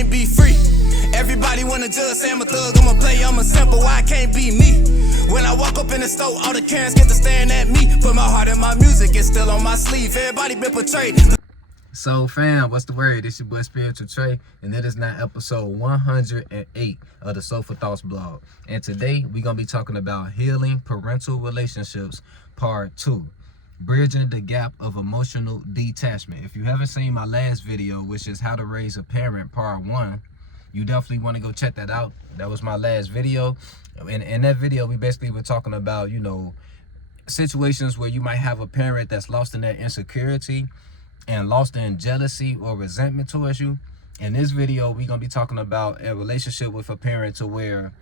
can't be free. Everybody wanna judge, say I'm a thug, I'm a player, I'm a simple, why I can't be me? When I walk up in the store, all the Karens get to staring at me. Put my heart in my music, it's still on my sleeve. Everybody been portrayed. So fam, what's the word? It's your boy Spiritual Trey, and it is now episode 108 of the Soulful Thoughts blog. And today we're gonna be talking about healing parental relationships, part 2. Bridging the gap of emotional detachment. If you haven't seen my last video, which is how to raise a parent, part 1, you definitely want to go check that out. That was my last video. In that video, we basically were talking about, situations where you might have a parent that's lost in their insecurity and lost in jealousy or resentment towards you. In this video, we're going to be talking about a relationship with a parent to where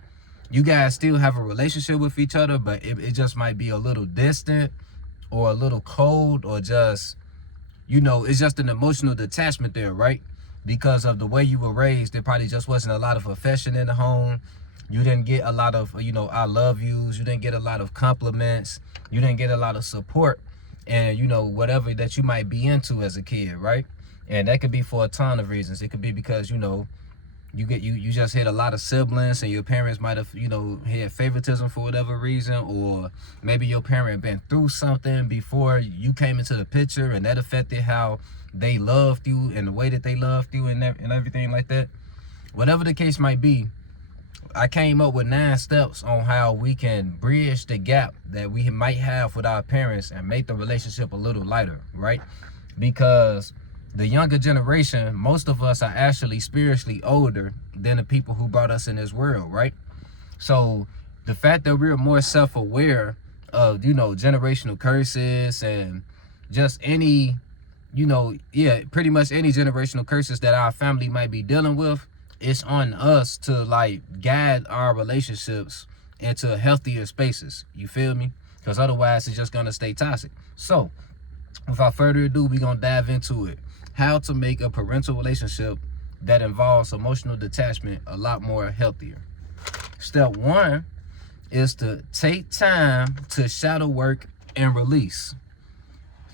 you guys still have a relationship with each other, but it just might be a little distant or a little cold, or just, it's just an emotional detachment there, right? Because of the way you were raised, there probably just wasn't a lot of affection in the home. You didn't get a lot of, I love yous. You didn't get a lot of compliments. You didn't get a lot of support and, whatever that you might be into as a kid, right? And that could be for a ton of reasons. It could be because, you just had a lot of siblings and your parents might have, had favoritism for whatever reason, or maybe your parent been through something before you came into the picture and that affected how they loved you and the way that they loved you and everything like that. Whatever the case might be, I came up with 9 steps on how we can bridge the gap that we might have with our parents and make the relationship a little lighter, right? Because the younger generation, most of us are actually spiritually older than the people who brought us in this world, right? So the fact that we're more self-aware of, generational curses and just any, pretty much any generational curses that our family might be dealing with, it's on us to guide our relationships into healthier spaces. You feel me? Because otherwise it's just gonna stay toxic. So without further ado, we're gonna dive into it. How to make a parental relationship that involves emotional detachment a lot more healthier. Step 1 is to take time to shadow work and release.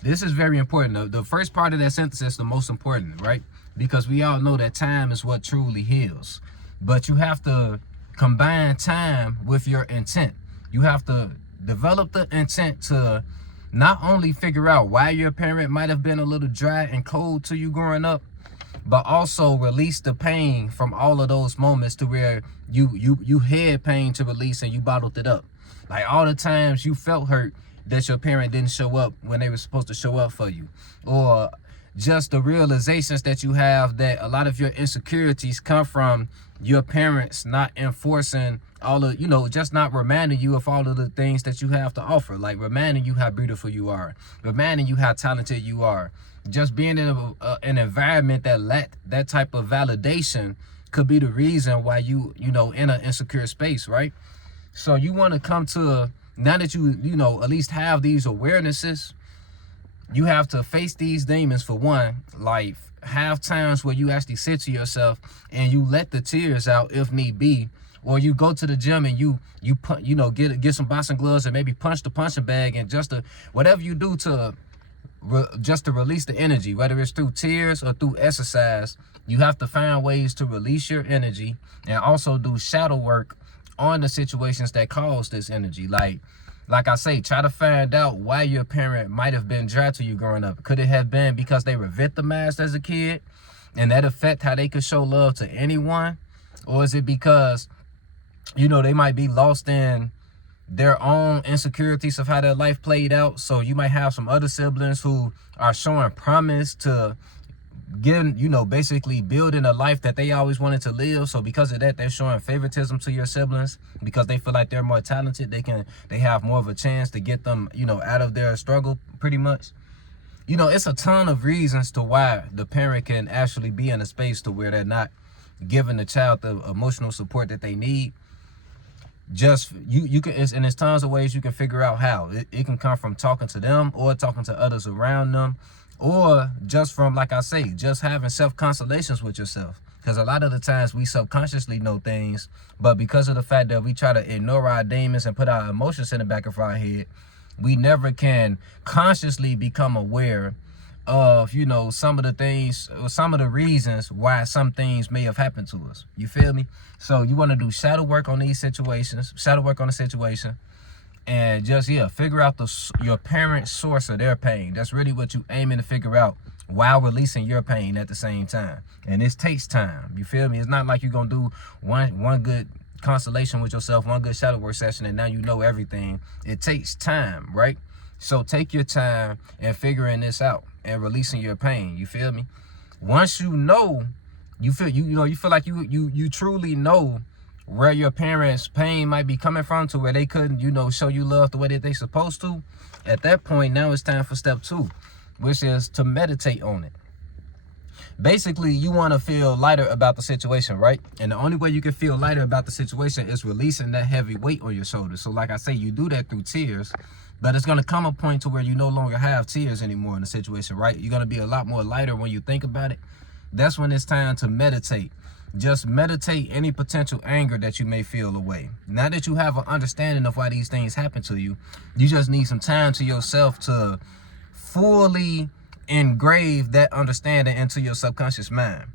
This is very important. The first part of that sentence is the most important, right? Because we all know that time is what truly heals. But you have to combine time with your intent. You have to develop the intent to not only figure out why your parent might have been a little dry and cold to you growing up, but also release the pain from all of those moments to where you had pain to release and you bottled it up. Like all the times you felt hurt that your parent didn't show up when they were supposed to show up for you, or just the realizations that you have that a lot of your insecurities come from your parents not enforcing all of, just not reminding you of all of the things that you have to offer, like reminding you how beautiful you are, reminding you how talented you are. Just being in an environment that lacked that type of validation could be the reason why you in an insecure space, right? So you want to come to, now that you at least have these awarenesses, you have to face these demons. For one, have times where you actually sit to yourself and you let the tears out if need be, or you go to the gym and you get some boxing gloves and maybe punch the punching bag, and whatever you do to just to release the energy, whether it's through tears or through exercise. You have to find ways to release your energy and also do shadow work on the situations that cause this energy. Like I say, try to find out why your parent might have been dry to you growing up. Could it have been because they were victimized as a kid and that affect how they could show love to anyone? Or is it because, they might be lost in their own insecurities of how their life played out? So you might have some other siblings who are showing promise to basically building a life that they always wanted to live. So because of that, they're showing favoritism to your siblings because they feel like they're more talented. They have more of a chance to get them, out of their struggle, pretty much. It's a ton of reasons to why the parent can actually be in a space to where they're not giving the child the emotional support that they need. Just you can, and there's tons of ways you can figure out how. It can come from talking to them or talking to others around them, or just from, like I say, just having self-consolations with yourself. Because a lot of the times we subconsciously know things, but because of the fact that we try to ignore our demons and put our emotions in the back of our head, we never can consciously become aware of, you know, some of the things, or some of the reasons why some things may have happened to us. You feel me? So you want to do shadow work on these situations, shadow work on the situation, and just, yeah, figure out your parent's source of their pain. That's really what you aiming to figure out while releasing your pain at the same time. And this takes time. You feel me? It's not like you're going to do one good constellation with yourself, one good shadow work session, and now you know everything. It takes time, right? So take your time and figuring this out and releasing your pain. You feel me? Once you know, you feel like you truly know where your parents' pain might be coming from, to where they couldn't, you know, show you love the way that they supposed to. At that point, now it's time for step 2, which is to meditate on it. Basically, you want to feel lighter about the situation, right? And the only way you can feel lighter about the situation is releasing that heavy weight on your shoulders. So like I say, you do that through tears, but it's going to come a point to where you no longer have tears anymore in the situation, right? You're going to be a lot more lighter when you think about it. That's when it's time to meditate. Just meditate any potential anger that you may feel away. Now that you have an understanding of why these things happen to you, you just need some time to yourself to fully engrave that understanding into your subconscious mind.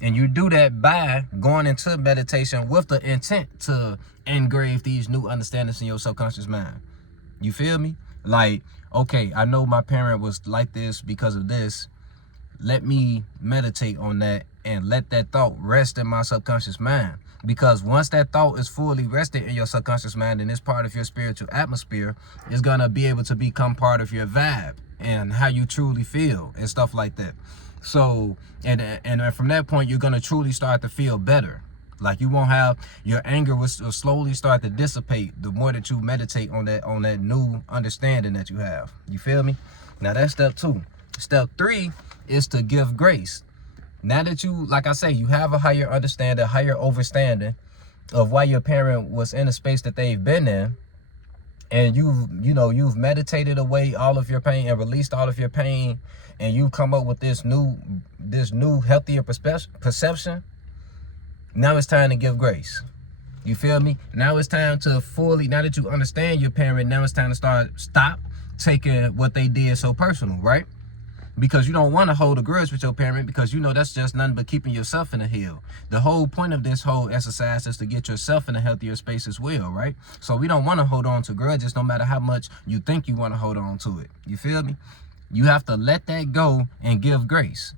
And you do that by going into meditation with the intent to engrave these new understandings in your subconscious mind. You feel me? Like, okay, I know my parent was like this because of this. Let me meditate on that and let that thought rest in my subconscious mind. Because once that thought is fully rested in your subconscious mind and it's part of your spiritual atmosphere, it's going to be able to become part of your vibe and how you truly feel and stuff like that. So, and from that point, you're going to truly start to feel better. Like, you won't have, your anger will slowly start to dissipate the more that you meditate on that new understanding that you have. You feel me? Now that's step 2. Step 3 is to give grace. Now that you, like I say, you have a higher understanding, higher overstanding of why your parent was in the space that they've been in, and you've meditated away all of your pain and released all of your pain, and you've come up with this new healthier perception. Now it's time to give grace. You feel me? Now it's time to fully, now that you understand your parent, now it's time to stop taking what they did so personal, right? Because you don't want to hold a grudge with your parent, because you know that's just nothing but keeping yourself in a hill. The whole point of this whole exercise is to get yourself in a healthier space as well, right? So we don't want to hold on to grudges no matter how much you think you want to hold on to it. You feel me? You have to let that go and give grace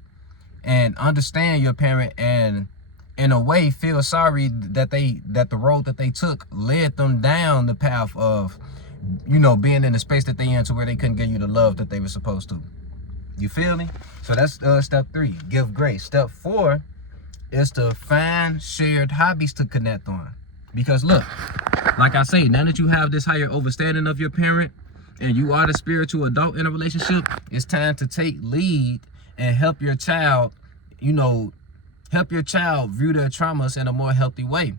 and understand your parent, and in a way feel sorry that the road that they took led them down the path of, you know, being in the space that they in, to where they couldn't give you the love that they were supposed to. You feel me? So that's step 3, give grace. Step 4 is to find shared hobbies to connect on. Because look, like I say, now that you have this higher understanding of your parent and you are the spiritual adult in a relationship, it's time to take lead and help your child, view their traumas in a more healthy way.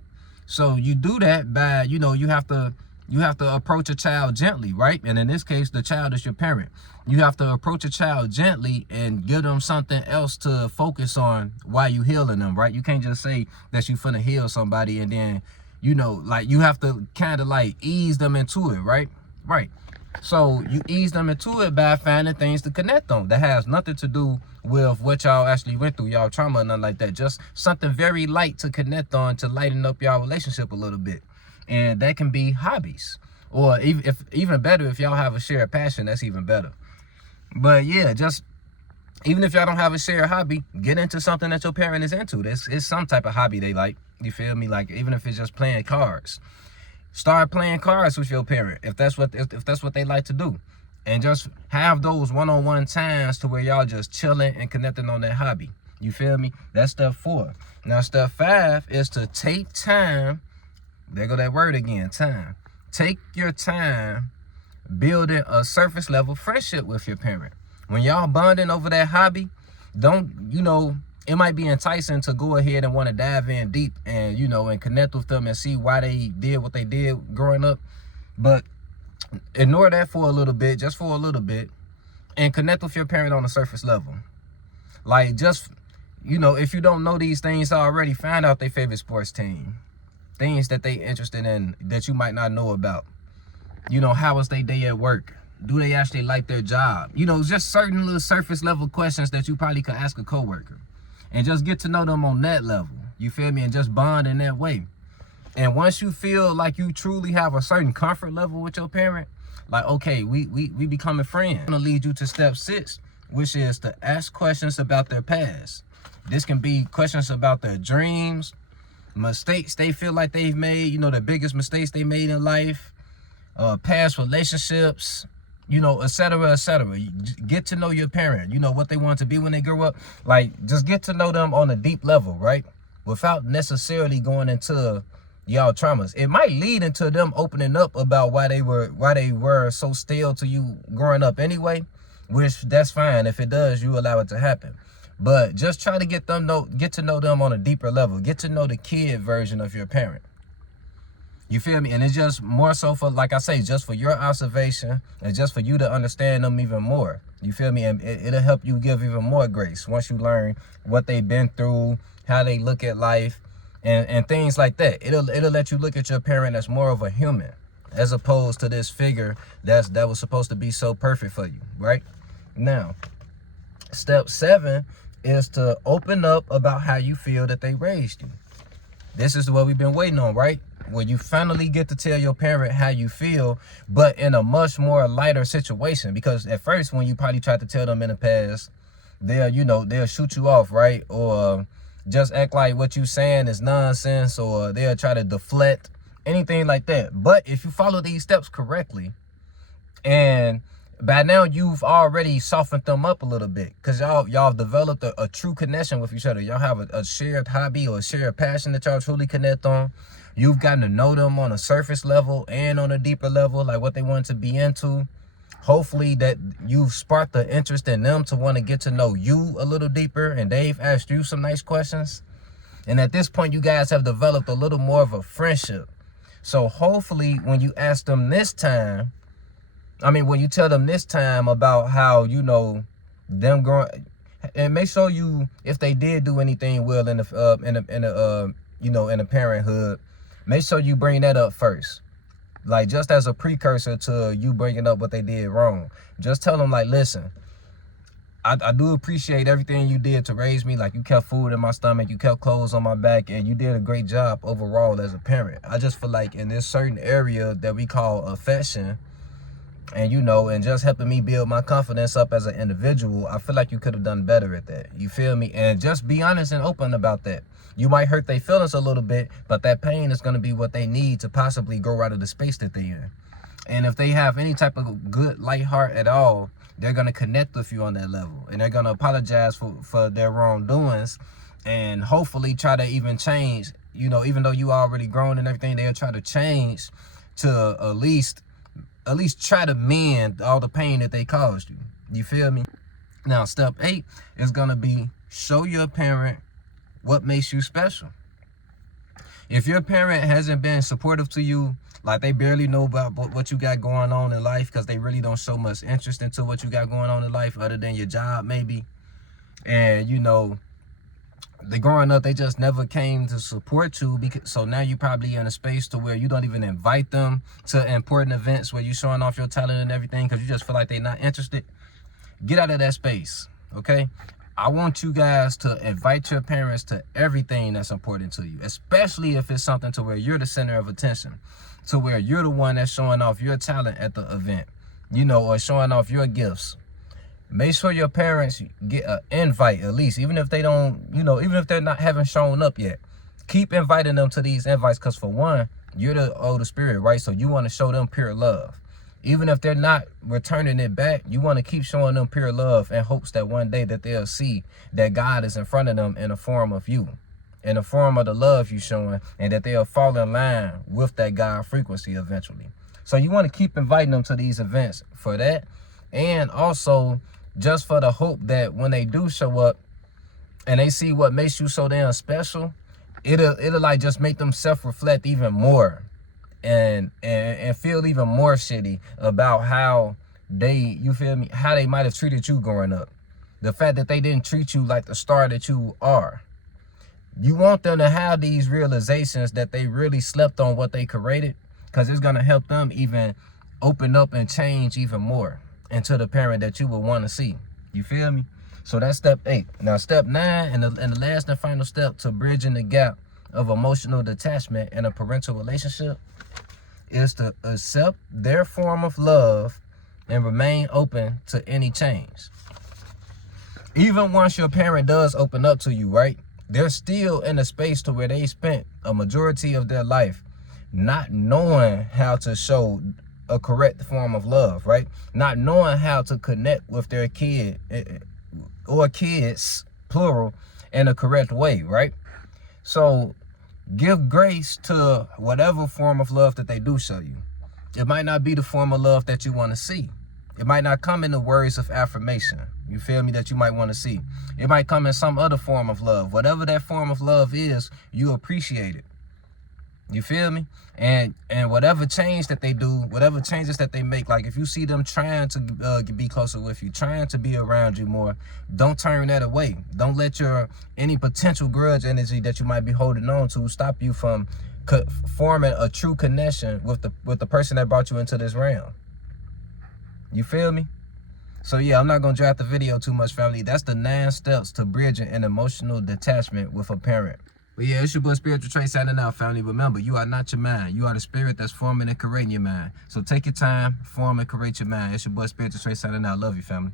So you do that by, you have to approach a child gently, right? And in this case, the child is your parent. You have to approach a child gently and give them something else to focus on while you healing them, right? You can't just say that you finna heal somebody and then, you have to kind of like ease them into it, right? Right. So you ease them into it by finding things to connect on that has nothing to do with what y'all actually went through, y'all trauma or nothing like that. Just something very light to connect on to lighten up y'all relationship a little bit. And that can be hobbies, or even better, if y'all have a shared passion, that's even better. But yeah, just even if y'all don't have a shared hobby, get into something that your parent is into. It's some type of hobby they like. You feel me? Like, even if it's just playing cards, start playing cards with your parent if that's what they like to do, and just have those one-on-one times to where y'all just chilling and connecting on that hobby. You feel me? That's step 4. Now step 5 is to take time. There go that word again, time. Take your time building a surface level friendship with your parent. When y'all bonding over that hobby, it might be enticing to go ahead and want to dive in deep and, and connect with them and see why they did what they did growing up. But ignore that for a little bit, just for a little bit, and connect with your parent on a surface level. Like, just, if you don't know these things already, find out their favorite sports team. Things that they interested in that you might not know about. How was their day at work? Do they actually like their job? You know, just certain little surface level questions that you probably could ask a coworker, and just get to know them on that level. You feel me? And just bond in that way. And once you feel like you truly have a certain comfort level with your parent, like, okay, we becoming friends. I'm gonna lead you to step 6, which is to ask questions about their past. This can be questions about their dreams, mistakes they feel like they've made, you know, the biggest mistakes they made in life, past relationships, you know, etc., etc. Get to know your parent, you know, what they want to be when they grow up. Like, just get to know them on a deep level, right? Without necessarily going into y'all traumas. It might lead into them opening up about why they were so stale to you growing up anyway, which that's fine. If it does, you allow it to happen. But just try to get to know them on a deeper level. Get to know the kid version of your parent. You feel me? And it's just more so for, like I say, just for your observation and just for you to understand them even more. You feel me? And it'll help you give even more grace once you learn what they've been through, how they look at life, and things like that. It'll let you look at your parent as more of a human, as opposed to this figure that was supposed to be so perfect for you, right? Now, step 7 is to open up about how you feel that they raised you. This is what we've been waiting on, right? Where you finally get to tell your parent how you feel, but in a much more lighter situation. Because at first, when you probably tried to tell them in the past, they'll shoot you off, right? Or just act like what you saying is nonsense, or they'll try to deflect, anything like that. But if you follow these steps correctly, and by now you've already softened them up a little bit, because y'all developed a true connection with each other. Y'all have a shared hobby or a shared passion that y'all truly connect on. You've gotten to know them on a surface level and on a deeper level, like what they want to be into. Hopefully that you've sparked the interest in them to want to get to know you a little deeper, and they've asked you some nice questions. And at this point, you guys have developed a little more of a friendship. So hopefully when you ask them this time, when you tell them this time about how, you know, them growing, and make sure you, if they did do anything well in the parenthood, make sure you bring that up first. Like, just as a precursor to you bringing up what they did wrong. Just tell them, like, listen, I do appreciate everything you did to raise me. Like, you kept food in my stomach, you kept clothes on my back, and you did a great job overall as a parent. I just feel like in this certain area that we call affection, and, you know, and just helping me build my confidence up as an individual, I feel like you could have done better at that. You feel me? And just be honest and open about that. You might hurt their feelings a little bit, but that pain is going to be what they need to possibly grow out of the space that they're in. And if they have any type of good, light heart at all, they're going to connect with you on that level. And they're going to apologize for their wrongdoings, and hopefully try to even change. You know, even though you already grown and everything, they'll try to change to at least try to mend all the pain that they caused you. You feel me? Now, step 8 is going to be show your parent what makes you special. If your parent hasn't been supportive to you, like they barely know about what you got going on in life, because they really don't show much interest into what you got going on in life other than your job maybe, and, you know, they growing up, they just never came to support you, so now you probably in a space to where you don't even invite them to important events where you showing off your talent and everything because you just feel like they're not interested. Get out of that space, okay? I want you guys to invite your parents to everything that's important to you, especially if it's something to where you're the center of attention, to where you're the one that's showing off your talent at the event, you know, or showing off your gifts. Make sure your parents get an invite, at least, even if they don't, you know, even if they're not haven't shown up yet. Keep inviting them to these invites, because for one, you're the older spirit, right? So you want to show them pure love. Even if they're not returning it back, you want to keep showing them pure love in hopes that one day that they'll see that God is in front of them in the form of you, in the form of the love you showing, and that they'll fall in line with that God frequency eventually. So you want to keep inviting them to these events for that, and also just for the hope that when they do show up and they see what makes you so damn special, it'll like just make them self-reflect even more and feel even more shitty about how they, you feel me, how they might have treated you growing up. The fact that they didn't treat you like the star that you are. You want them to have these realizations that they really slept on what they created, because it's going to help them even open up and change even more into the parent that you would want to see. You feel me? So that's step 8. Now step 9 and the last and final step to bridging the gap of emotional detachment in a parental relationship is to accept their form of love and remain open to any change. Even once your parent does open up to you, right? They're still in a space to where they spent a majority of their life not knowing how to show a correct form of love, right? Not knowing how to connect with their kid or kids, plural, in a correct way, right? So give grace to whatever form of love that they do show you. It might not be the form of love that you want to see. It might not come in the words of affirmation, you feel me, that you might want to see. It might come in some other form of love. Whatever that form of love is, you appreciate it. You feel me? And whatever change that they do, whatever changes that they make, like if you see them trying to be closer with you, trying to be around you more, don't turn that away. Don't let any potential grudge energy that you might be holding on to stop you from forming a true connection with the person that brought you into this realm. You feel me? So yeah, I'm not gonna drag the video too much, family. That's the 9 steps to bridging an emotional detachment with a parent. But yeah, it's your boy Spiritual Trey signing out, family. Remember, you are not your mind. You are the spirit that's forming and creating your mind. So take your time, form and create your mind. It's your boy Spiritual Trey signing out. Love you, family.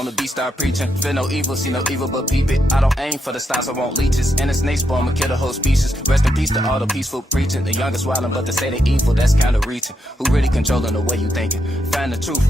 On the beat, start preaching. Feel no evil, see no evil, but peep it. I don't aim for the stars, I want leeches. And the snake spawn, I'ma kill the whole species. Rest in peace to all the peaceful preaching. The youngest wildin', but they say they evil, that's kinda reaching. Who really controlling the way you thinking? Find the truth.